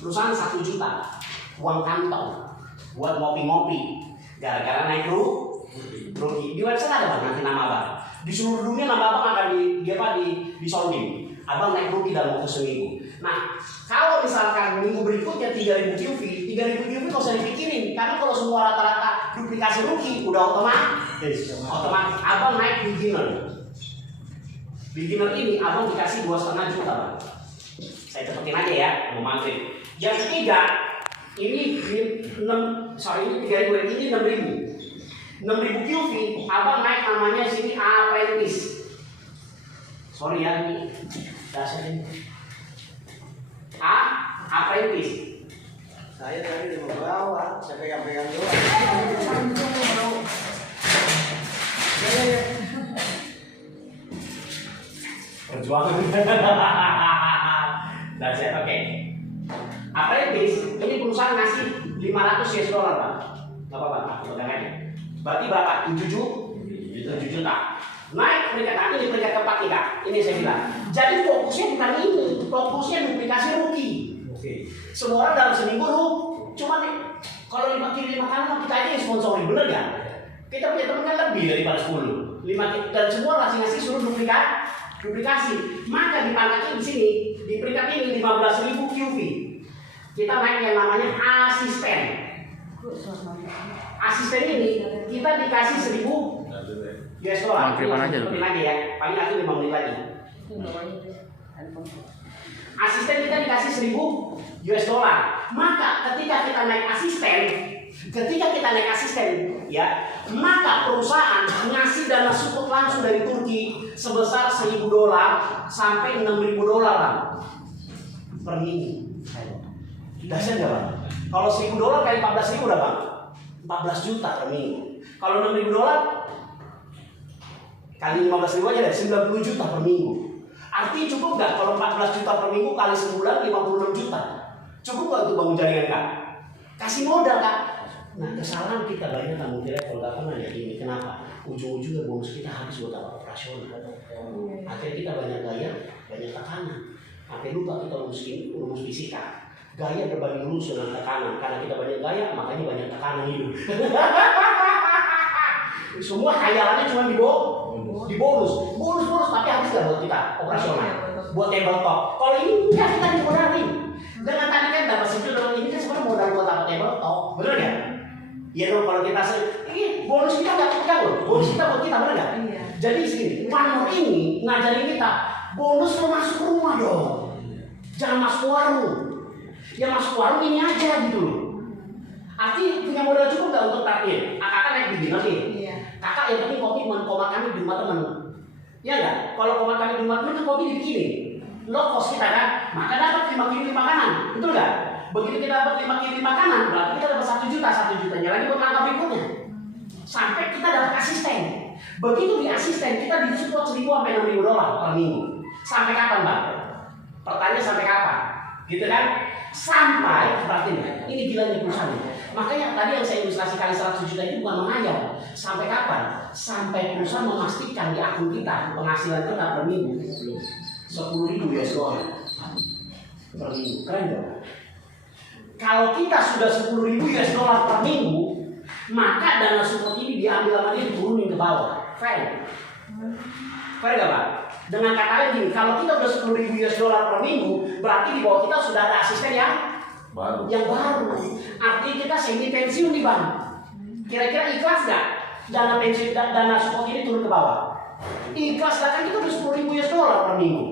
perusahaan 1 juta uang kantong buat ngopi-ngopi. Gara-gara naik rookie. Di website ada Bang nanti nama Abang. Di seluruh dunia nama Abang akan di sounding. Abang naik rookie dalam waktu seminggu. Nah, kalau misalkan minggu berikutnya 3.000 QV nggak usah dipikirin. Karena kalau semua rata-rata duplikasi rookie udah otomatis Abang naik beginner. Beginner ini Abang dikasih 2,5 juta Bang. Saya cepetin aja ya, mau maghrib. Yang ketiga, ini 3.000, ini 6.000 QV. Abang naik namanya sini apprentice. Sorry ya, ini dasar ini. Apprentice. Saya tadi di bawah, saya pegang-pegang doang. Perjuangan. Dasar, oke. Apprentice, ini perusahaan ngasih $500 Pak. Gak apa-apa, aku pegang aja. Berarti berapa? 7 juta. naik peringkat ini peringkat keempat nih kak. Ini saya bilang. Jadi fokusnya bukan ini, fokusnya duplikasi rugi. Semua orang dalam seminggu lu cuma nih kalau 5 kiri 5 kanan kita aja yang sponsori, bener nggak? Kita punya teman kan lebih daripada 10. 5 dan semua ngasih suruh duplikasi. Maka di pangkat di sini di peringkat ini 15.000 QV. Kita naik yang namanya asisten. Asisten ini kita dikasih 1.000 US dollar. Magriban aja dulu. Lagi ya, paling aku 5 menit lagi. Asisten kita dikasih 1.000 US dollar. Maka ketika kita naik asisten, ya, maka perusahaan ngasih dana support langsung dari Turki sebesar 1.000 dolar sampai 6.000 dolar bang per minggu. Dahsyat nggak bang? Kalau 1.000 dolar kali 14.000 udah bang, 14 juta per minggu. Kalau 6.000 dolar kali 15.000 aja deh, 90 juta per minggu. Artinya cukup nggak kalau 14 juta per minggu kali sebulan 56 juta? Cukup nggak untuk bangun jaringan kak? Kasih modal kak. Nah kesalahan kita banyak tanggung jawab kalau nggak pernah ya ini. Kenapa? Ujung-ujungnya bonus kita habis buat apa operasional. Akhirnya kita banyak gaya, banyak tekanan. Sampai lupa kita rumus fisika. Gaya berbanding lurus dengan tekanan. Karena kita banyak gaya, makanya banyak tekanan hidup. Semua khayalannya cuma di bonus, tapi habis nggak buat kita operasional, buat tabletop. Kalau ini enggak, kita dimodalin. Dengan tadi kan dapat sejuta dengan ini kan sebenarnya modal buat apa tabletop, bener nggak? Iya dong, kalau kita ini bonus kita nggak pegang loh, bonus kita buat kita, bener nggak? Jadi segini, Manor ini ngajarin kita bonus lo masuk rumah dong, jangan masuk warung. Ya masuk warung ini aja gitu loh. Artinya punya modal cukup nggak untuk takdir? Kakak naik di dinner nih. Kakak yang penting komitmen, koma kami di rumah teman. Ya nggak? Kalau koma kami di rumah teman kan kopi dibikinin. Low cost kita kan, maka dapat 5 kili makanan, betul nggak? Begitu kita dapat 5 kili makanan, berarti kita dapat 1 jutanya lagi buat langkah berikutnya. Sampai kita dapat asisten. Begitu di asisten kita disupport 1.000 sampai 6.000 dolar per minggu. Sampai kapan bang? Pertanyaan sampai kapan? Gitu kan? Sampai berarti ini gilanya perusahaan. Makanya tadi yang saya ilustrasi kali 100 juta itu bukan menghayal. Sampai kapan? Sampai perusahaan memastikan di akun kita penghasilan kita per minggu 10.000 US dollar per minggu. Keren dong. Kalau kita sudah 10.000 US dollar per minggu, maka dana support ini diambil sama dia diturunin ke bawah. Fair gak Pak? Dengan kata lain gini, kalau kita udah 10.000 US dollar per minggu, berarti di bawah kita sudah ada asisten yang baru. Artinya kita semi pensiun nih bang. Kira-kira ikhlas gak dana pensiun, dana support ini turun ke bawah? Ikhlas gak? Kan kita udah 10.000 US dollar per minggu.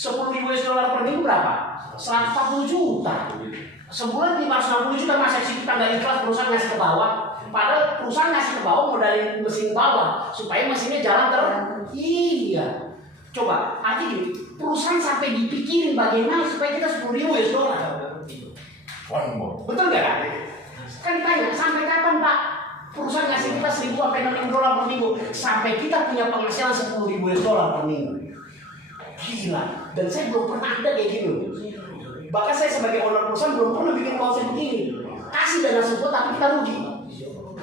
10.000 US dollar per minggu berapa? 140 juta. Sebulan 560 juta, masa sih kita nggak ikhlas perusahaan ngasih ke bawah? Padahal perusahaan ngasih ke bawah modalin mesin bawah supaya mesinnya jalan Iya. Coba, artinya perusahaan sampai dipikirin bagaimana supaya kita 10.000 US dollar. Betul nggak kan? Kan ditanya, sampai kapan Pak perusahaan ngasih kita 1.000 sampai 6.000 dolar per minggu? Sampai kita punya penghasilan 10.000 US dollar per minggu. Gila. Dan saya belum pernah ada kayak gini. Bahkan saya sebagai owner perusahaan belum pernah bikin konsep begini. Kasih dana support tapi kita rugi.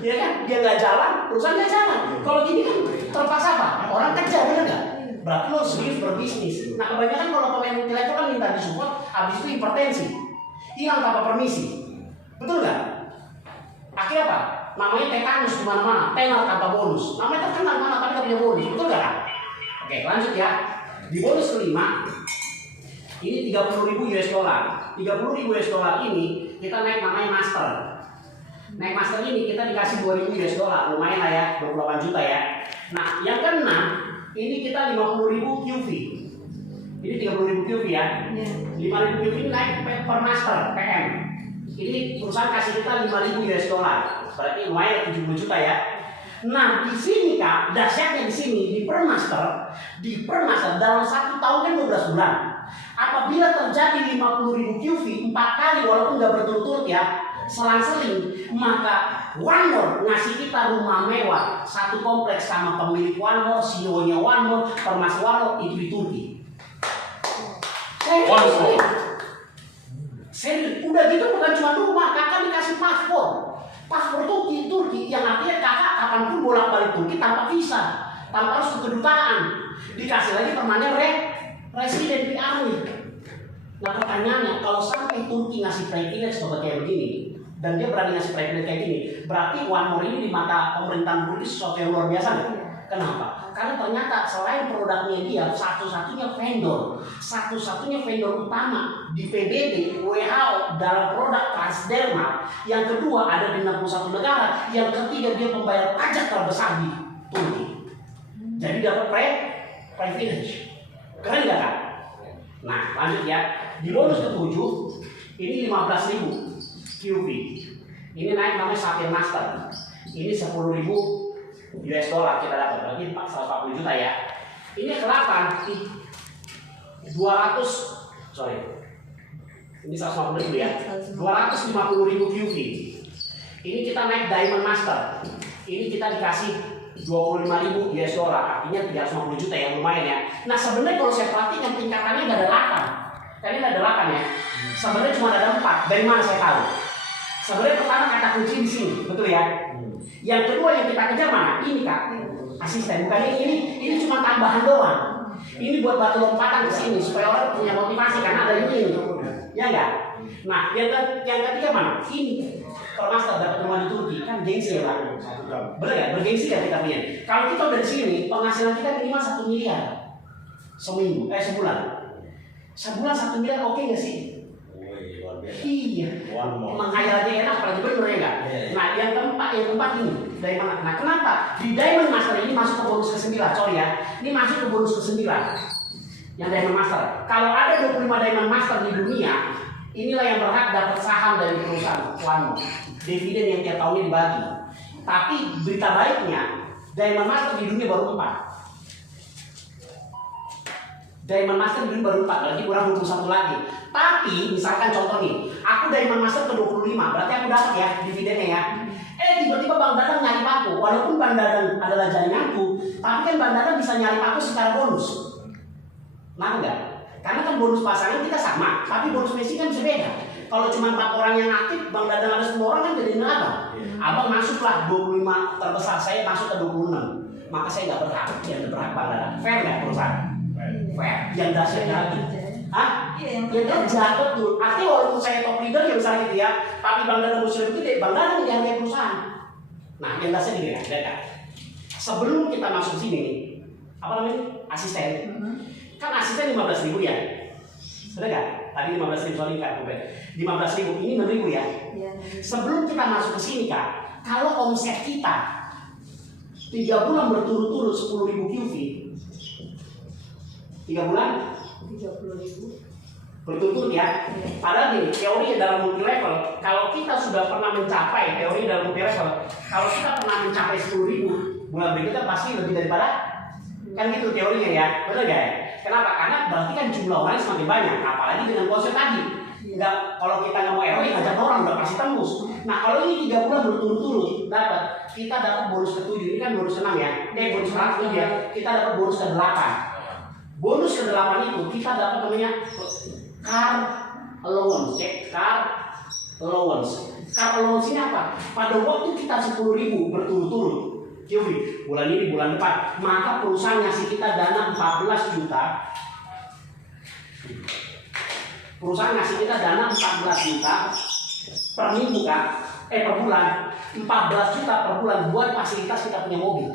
Ya kan? Dia nggak jalan, perusahaan nggak jalan. Kalau gini kan terlepas apa? Orang kerja, bener nggak? Berarti lo serius berbisnis. Nah kebanyakan kalau pemain multilevel kan minta disupport, habis itu hipertensi, hilang tanpa permisi. Betul nggak? Akhirnya apa? Namanya tetanus di mana-mana, tenor tanpa bonus. Namanya terkenal mana tapi nggak punya bonus. Betul nggak? Oke, lanjut ya. Di bonus kelima, ini 30.000 US dollar. 30.000 US dollar ini kita naik namanya master. Naik master ini kita dikasih 2.000 US dollar, lumayan lah ya, 28 juta ya. Nah, yang keenam ini kita 50.000 QV. Ini 30.000 QV ya. 5.000 QV ini naik per master PM. Ini perusahaan kasih kita 5.000 US dollar. Berarti lumayan 70 juta ya. Nah, di sini Kak, dahsyatnya di sini di permaster dalam 1 tahun kan 12 bulan. Apabila terjadi 50.000 QV 4 kali walaupun nggak berturut-turut ya, selang-seling, maka One More ngasih kita rumah mewah 1 kompleks sama pemilik One More, CEO-nya One More, Permas One More itu di Turki. Serius, udah gitu bukan cuma rumah, kakak dikasih paspor. Paspor itu di Turki yang artinya kakak kapanpun bolak-balik Turki tanpa visa. tanpa harus ke kedutaan. Dikasih lagi permanen resident PR nih. Nah pertanyaannya, kalau sampai Turki ngasih privilege kayak begini, dan dia berani ngasih privilege kayak gini, berarti One More ini di mata pemerintahan Turki sesuatu yang luar biasa nggak? Kenapa? Karena ternyata selain produknya dia, satu-satunya vendor utama di PBB, WHO dalam produk transdermal. Yang kedua ada di 61 negara. Yang ketiga dia pembayar pajak terbesar di Turki. Jadi dapat privilege. Keren nggak kan? Nah lanjut ya. Di bonus ke-7 ini 15.000 QV. Ini naik namanya Sapphire Master. Ini 10.000 US dollar kita dapat, berarti 140 juta ya. Ini ke-8 ini 150 ya, 250.000 QV. Ini kita naik Diamond Master. Ini kita dikasih 25.000 US dollar, artinya 350 juta yang lumayan ya. Nah sebenarnya kalau saya perhatikan tingkatannya nggak ada 8. Tadi ada 8 ya. Sebenarnya cuma ada 4. Dari mana saya tahu? Sebenarnya pertama kata kunci di sini, betul ya. Yang kedua yang kita kejar mana? Ini kak, asisten. Bukan ini cuma tambahan doang. Ini buat batu lompatan ke sini supaya orang punya motivasi karena ada ini. Ya enggak? Nah, yang ketiga mana? Ini. Permaster dapat rumah di Turki kan gengsi ya Pak. Bener ya? Bergengsi ya kita punya. Kalau kita dari sini penghasilan kita minimal 1 miliar sebulan. Sebulan 1 miliar oke nggak sih? Iya, menghayal aja enak, apalagi bener ya enggak? Nah yang keempat ini Diamond. Nah kenapa? Di Diamond Master ini masuk ke bonus ke-9, sorry ya. Ini masuk ke bonus ke-9 yang Diamond Master. Kalau ada 25 Diamond Master di dunia, inilah yang berhak dapat saham dari perusahaan One More. Dividen yang tiap tahunnya dibagi. Tapi berita baiknya, Diamond Master di dunia baru 4. Diamond Master di dunia baru 4, berarti kurang 21 lagi. Tapi misalkan contoh nih, aku Diamond Master ke 25, berarti aku dapat ya dividennya ya. Tiba-tiba Bang Dadang nyari aku, walaupun Bang Dadang adalah jaringanku, tapi kan Bang Dadang bisa nyari aku secara bonus. Nah enggak? Karena kan bonus pasangan kita sama, tapi bonus Messi kan bisa beda. Kalau cuma 4 orang yang aktif, Bang Dadang ada 10 orang kan jadi abang. Abang masuklah 25 terbesar, saya masuk ke 26. Maka saya nggak berhak, yang berhak Bang Dadang. Fair nggak perusahaan? Fair. Yang dahsyatnya lagi. Hah? Ya kerja betul. Artinya walaupun saya top leader ya misalnya gitu ya, tapi Bang Dadang muslim itu Bang Dadang yang dihargai perusahaan. Nah, yang dasar gini ya, sebelum kita masuk sini, apa namanya? Asisten. Kan asisten 15.000 ya. Sudah nggak? Tadi 15.000 soalnya Kak, 15.000 ini 6.000 ya. Sebelum kita masuk ke sini Kak, kalau omset kita 3 bulan berturut-turut 10.000 QV, 3 bulan 30.000 berturut-turut ya. Padahal gini, teori dalam multi level, kalau kita sudah pernah mencapai teori dalam multi level, kalau kita pernah mencapai 10.000, bulan berikutnya pasti lebih daripada kan gitu teorinya ya, betul gak ya? Kenapa? Karena berarti kan jumlah orang semakin banyak, apalagi dengan konsep tadi. Nggak, kalau kita nggak mau ROI, ngajak orang udah pasti tembus. Nah kalau ini 3 bulan berturut-turut dapat, kita dapat bonus ke-7, ini kan bonus ke-6 ya, bonus ke-8 ya, kita dapat bonus ke-8. Bonus ke-8 itu kita dapat namanya car allowance, car allowance. Car allowance ini apa? Pada waktu kita 10.000 berturut-turut, bulan ini, bulan depan, maka perusahaan ngasih kita dana 14 juta. Perusahaan ngasih kita dana 14 juta per minggu Kak, per bulan. 14 juta per bulan buat fasilitas kita punya mobil.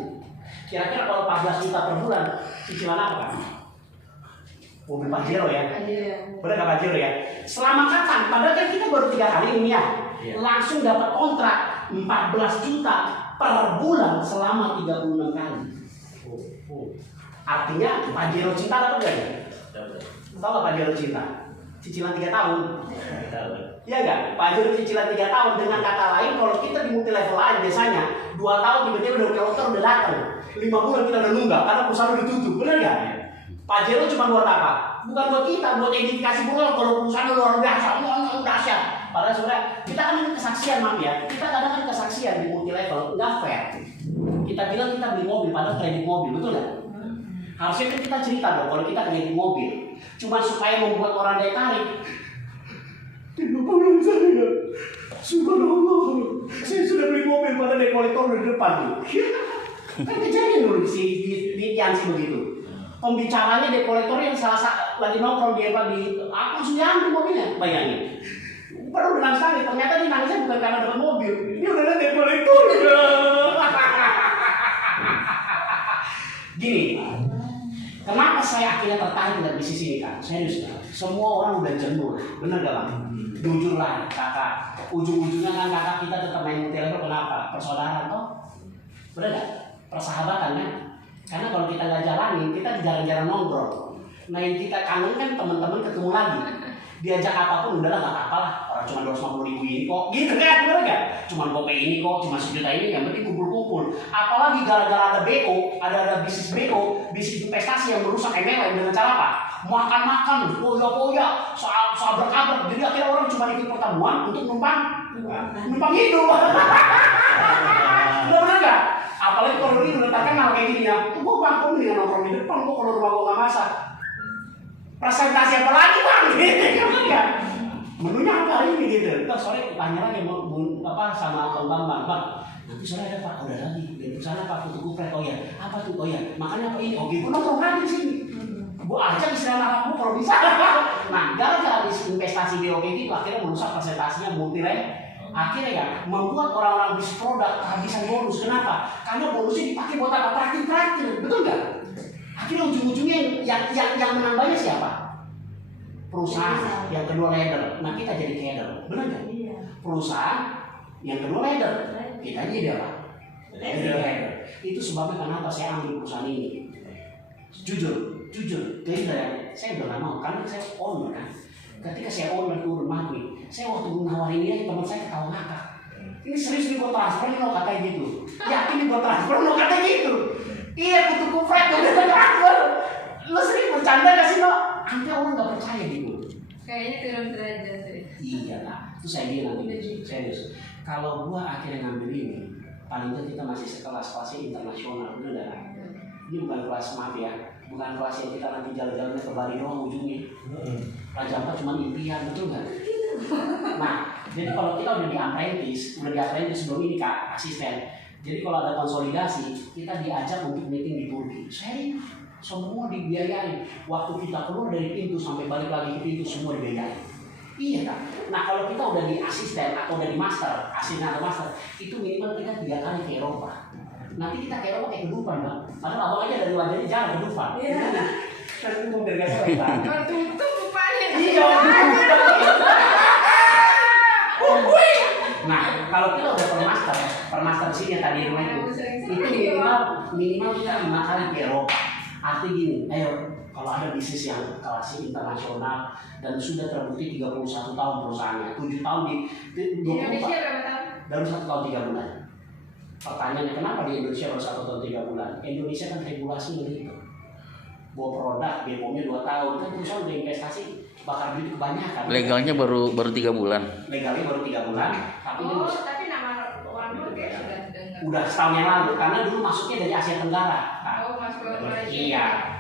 Kira-kira kalau 14 juta per bulan, cicilan apa Kak? Mobil Pajero ya? Bener gak Pajero ya? Selama kapan? Padahal kan kita baru 3 kali ini ya. Langsung dapat kontrak 14 juta per bulan selama 36 kali. Artinya Pajero cinta dapat gak ya? Tahu gak Pajero cinta? Cicilan 3 tahun. Iya gak? Pajero cicilan 3 tahun. Dengan kata lain, kalau kita di multi level lain biasanya 2 tahun tiba-tiba udah counter udah datang. 5 bulan kita udah nunggak karena perusahaan udah tutup. Bener gak? Pajero cuma buat apa? Bukan buat kita, buat identifikasi bulan kalau perusahaan luar biasa, dahsyat. Padahal sebenarnya kita kan ini kesaksian maaf ya. Kita kadang kan kesaksian di multi level nggak fair. Kita bilang kita beli mobil, padahal kredit mobil, betul nggak? Harusnya kan kita cerita dong kalau kita kredit mobil. Cuma supaya membuat orang daya tarik. Tidak boleh saya. Subhanallah. Saya sudah beli mobil pada debt collector di depan tuh. Kan kejadian dulu di Tiansi begitu. Pembicaranya debt collector yang lagi nongkrong di aku langsung diambil mobilnya, bayangin. Baru udah nangis, ternyata dia nangisnya bukan karena dapat mobil, dia udah ada debt collector. Gini, kenapa saya akhirnya tertarik dengan bisnis ini kan? Serius, semua orang udah jenuh, bener gak bang? Jujur lah kakak, ujung-ujungnya kan kakak kita tetap main multilevel, kenapa? Persaudaraan toh, bener gak? Persahabatan kan? Karena kalau kita nggak jalanin, kita jarang-jarang nongkrong. Nah yang kita kangen kan teman-teman ketemu lagi. Diajak apapun udahlah nggak apa-apa lah. Orang cuma 250.000 ini kok, gitu kan? Bener gak? Cuma GoPay ini kok, cuma 1 juta ini, yang penting kumpul-kumpul. Apalagi gara-gara ada BO, ada bisnis BO, bisnis investasi yang merusak MLM dengan cara apa? Makan-makan, poya-poya, sabrak-abrak. Jadi akhirnya orang cuma ikut pertemuan untuk numpang hidup. Bener gak? Apalagi kalau ini letakkan hal kayak gini ya, tuh gue bangkong nih nongkrong di depan, gue kalau rumah gue nggak masak. Presentasi apa lagi bang? Gitu kan? Menunya apa ini gitu? Ntar sore tanya lagi sama Bang Bang, nanti sore ada Pak, udah lagi dari sana Pak foto kupret, oh ya, apa tuh, oh ya, makanya apa ini, oke, gue nongkrong lagi di sini. Gue ajak istilah anakku kalau bisa. Nah, gara-gara investasi di OKG itu akhirnya merusak presentasinya multi-level. Akhirnya ya membuat orang-orang bisnis produk kehabisan bonus. Kenapa? Karena bonusnya dipakai buat apa? Traktir, betul nggak? Akhirnya ujung-ujungnya yang menang banyak siapa? Perusahaan. Yang kedua leader. Nah kita jadi leader, benar nggak? Perusahaan. Yang kedua leader. Kita jadi apa? Leader. Itu sebabnya kenapa saya ambil perusahaan ini. Jujur, leader. Saya udah nggak mau karena saya owner kan. Ketika saya owner turun mati, saya waktu nawarin dia teman saya ketawa ngakak. Ini serius nih gue transfer nih lo katanya gitu. Yakin nih gue transfer lo katanya gitu. Iya kutu kufret udah transfer. Lo sering bercanda gak sih lo? Hampir orang gak percaya gitu. Kayaknya turun derajat. Iya lah. Itu saya bilang gitu. Serius. Kalau gue akhirnya ngambil ini, paling nggak kita masih sekelas-kelasnya internasional, bener gak? Ini bukan kelas maaf ya. Bukan kelas yang kita nanti jalan-jalannya ke Bali doang ujungnya. Raja Ampat cuma impian, betul nggak? Nah, jadi kalau kita udah di apprentice sebelum ini Kak, asisten. Jadi kalau ada konsolidasi, kita diajak untuk meeting di Turki. Serius, semua dibiayain. Waktu kita keluar dari pintu sampai balik lagi ke pintu semua dibiayain. Iya Kak. Nah kalau kita udah di asisten atau udah di master, asisten atau master, itu minimal kita 3 kali ke Eropa. Nanti kita kayak kayak kedupan bang. Padahal abang aja dari wajahnya jarang kedupan. Iya. Kan itu mau bergeser bang. Tutup rupanya. Iya. Nah kalau kita udah permaster di sini yang tadi rumah itu minimal kita 5 kali ke Eropa. Arti gini, ayo kalau ada bisnis yang kelas internasional dan sudah terbukti 31 tahun perusahaannya, 7 tahun di Indonesia berapa tahun? Baru 1 tahun 3 bulan. Pertanyaannya kenapa di Indonesia baru 1 tahun 3 bulan? Indonesia kan regulasi begitu. Bawa produk, BPOM-nya 2 tahun, kan perusahaan udah investasi bakar duit kebanyakan. Legalnya baru 3 bulan. Legalnya baru 3 bulan, tapi tapi nama orang dulu kayak sudah dengar. udah setahun yang lalu, karena dulu masuknya dari Asia Tenggara. Nah, Oh, masuk ke Malaysia.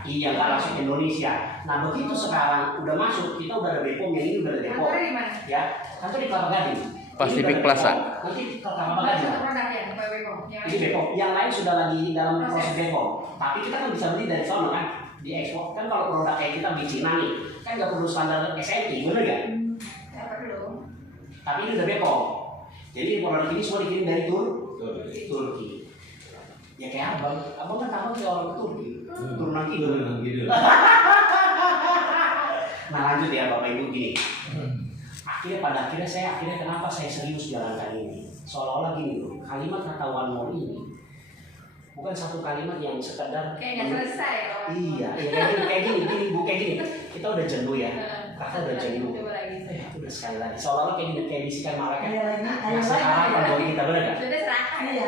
iya, nggak masuk Indonesia. Nah begitu sekarang udah masuk, kita udah ada BPOM, yang ini udah ada BPOM. Kantornya di mana? Ya, kantor di Kelapa Gading. Pacific Plaza. Nanti ke Kelapa Gading. Satu produk ya, BPOM. Ini BPOM, yang lain sudah lagi dalam proses BPOM. Tapi kita kan bisa beli dari sana kan, di ekspor. Kan kalau produk kayak kita di Cina nih, kan nggak perlu standar SNI, bener nggak? Ya perlu. Tapi ini udah BPOM. Jadi produk ini semua dikirim dari Turki. Ya kayak abang kan tahu kayak orang ke Turki, turunan gitu. Nah lanjut ya Bapak Ibu gini. Pada akhirnya saya kenapa saya serius jalankan ini? Seolah-olah gini loh, kalimat kata one more ini bukan satu kalimat yang sekedar Kayak nggak selesai ya. Iya, kayak gini, Bu, kayak gini. Kita udah jenuh ya. Kakak udah jenuh. Coba lagi. Udah sekali lagi. Seolah-olah kayak gini, kayak bisikan malaikat. Iya, Ngasih harapan buat kita, benar nggak? Sudah serahkan. Iya,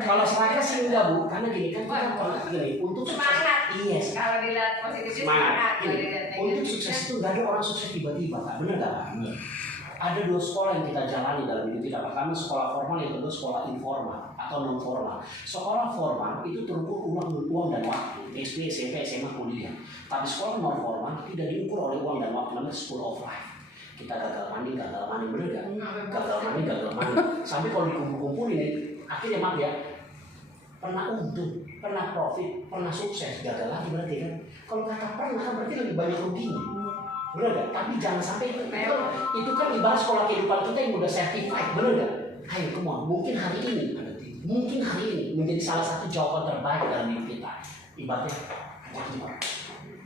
Kalau serahkan sih enggak Bu, karena gini kan kita pernah gini untuk Semangat. Iya, Kalau dilihat positifnya semangat. semangat. Kalau Gini, dilihat untuk negatifnya, sukses itu nggak ada orang sukses tiba-tiba, Kak. Benar nggak, Pak? Ada 2 sekolah yang kita jalani dalam hidup kita. Pertama sekolah formal, yang kedua sekolah informal atau non formal. Sekolah formal itu terukur uang dan waktu, SD, SMP, SMA, kuliah. Tapi sekolah non formal tidak diukur oleh uang dan waktu, namanya school of life. Kita gagal mandi, bener gak? Gagal mandi. Sampai kalau dikumpul-kumpul ini, akhirnya maaf ya, pernah untung, pernah profit, pernah sukses, gagal lagi berarti kan. Kalau kata pernah kan berarti lebih banyak ruginya. Bener gak? Tapi jangan sampai itu kan ibarat sekolah kehidupan kita yang udah certified, bener gak? Ayo come on, mungkin hari ini menjadi salah satu jawaban terbaik dalam hidup kita. Ibaratnya,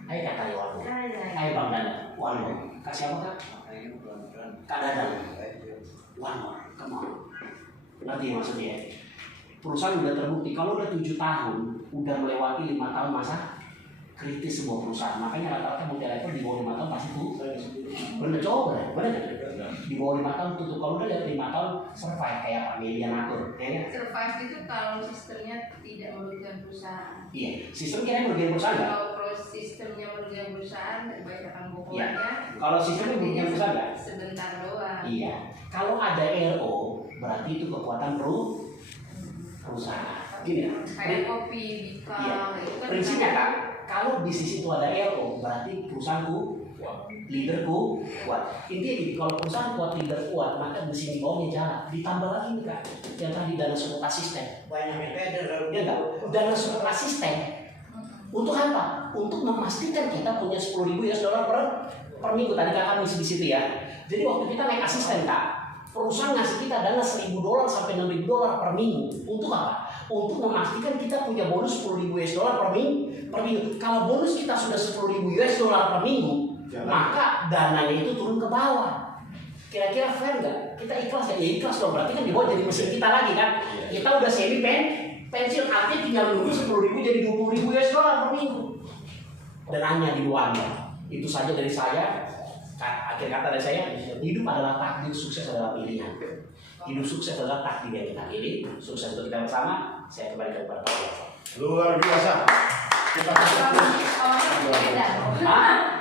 ayo kata Iwan, ayo Bang Dana, one more, kasih apa Kak? Kak Dadang, one more, come on. Ngerti maksudnya? Perusahaan udah terbukti, kalau udah 7 tahun, udah melewati 5 tahun masa kritis sebuah perusahaan. Makanya rata-rata multi-level di bawah 5 tahun pasti tuh. Bener coba, bener kan? Di bawah 5 tahun tutup. Kalau udah lihat 5 tahun survive kayak Pak Media Natur, ya kan? Survive itu kalau sistemnya tidak merugikan perusahaan. Iya, sistem kira merugikan perusahaan nggak? Kalau sistemnya merugikan perusahaan, kebanyakan pokoknya. Kalau sistemnya merugikan perusahaan nggak? Sebentar doang. Iya. Kalau ada RO, berarti itu kekuatan perusahaan. Gini ya. Kayak kopi, bika, Iya. itu kan Prinsipnya Kak, kalau bisnis itu ada RO, berarti perusahaanku leaderku kuat. Intinya gini, kalau perusahaan kuat, leader kuat, maka mesin di bawahnya jalan. Ditambah lagi nih Kak, yang tadi dana support asisten. Banyak yang beda kalau Ya enggak? Dana support asisten untuk apa? Untuk memastikan kita punya 10.000 US dollar per minggu. Tadi Kakak misi di situ ya. Jadi waktu kita naik asisten Kak, perusahaan ngasih kita dana 1.000 dolar sampai 6.000 dolar per minggu. Untuk apa? Untuk memastikan kita punya bonus 10.000 US dollar per minggu. Kalau bonus kita sudah 10.000 US dollar per minggu, maka dananya itu turun ke bawah. Kira-kira fair nggak? Kita ikhlas ya? Ya ikhlas dong. Berarti kan di bawah jadi mesin kita lagi kan? Kita udah semi pensiun, artinya tinggal nunggu 10.000 jadi 20.000 US dollar per minggu. Dan hanya di bawah Anda. Itu saja dari saya. Akhir kata dari saya, hidup adalah takdir, sukses adalah pilihan. Hidup sukses adalah takdir yang kita pilih. Sukses untuk kita bersama. Saya kembali kepada Pak. Luar biasa. Kita awalnya beda. Hah?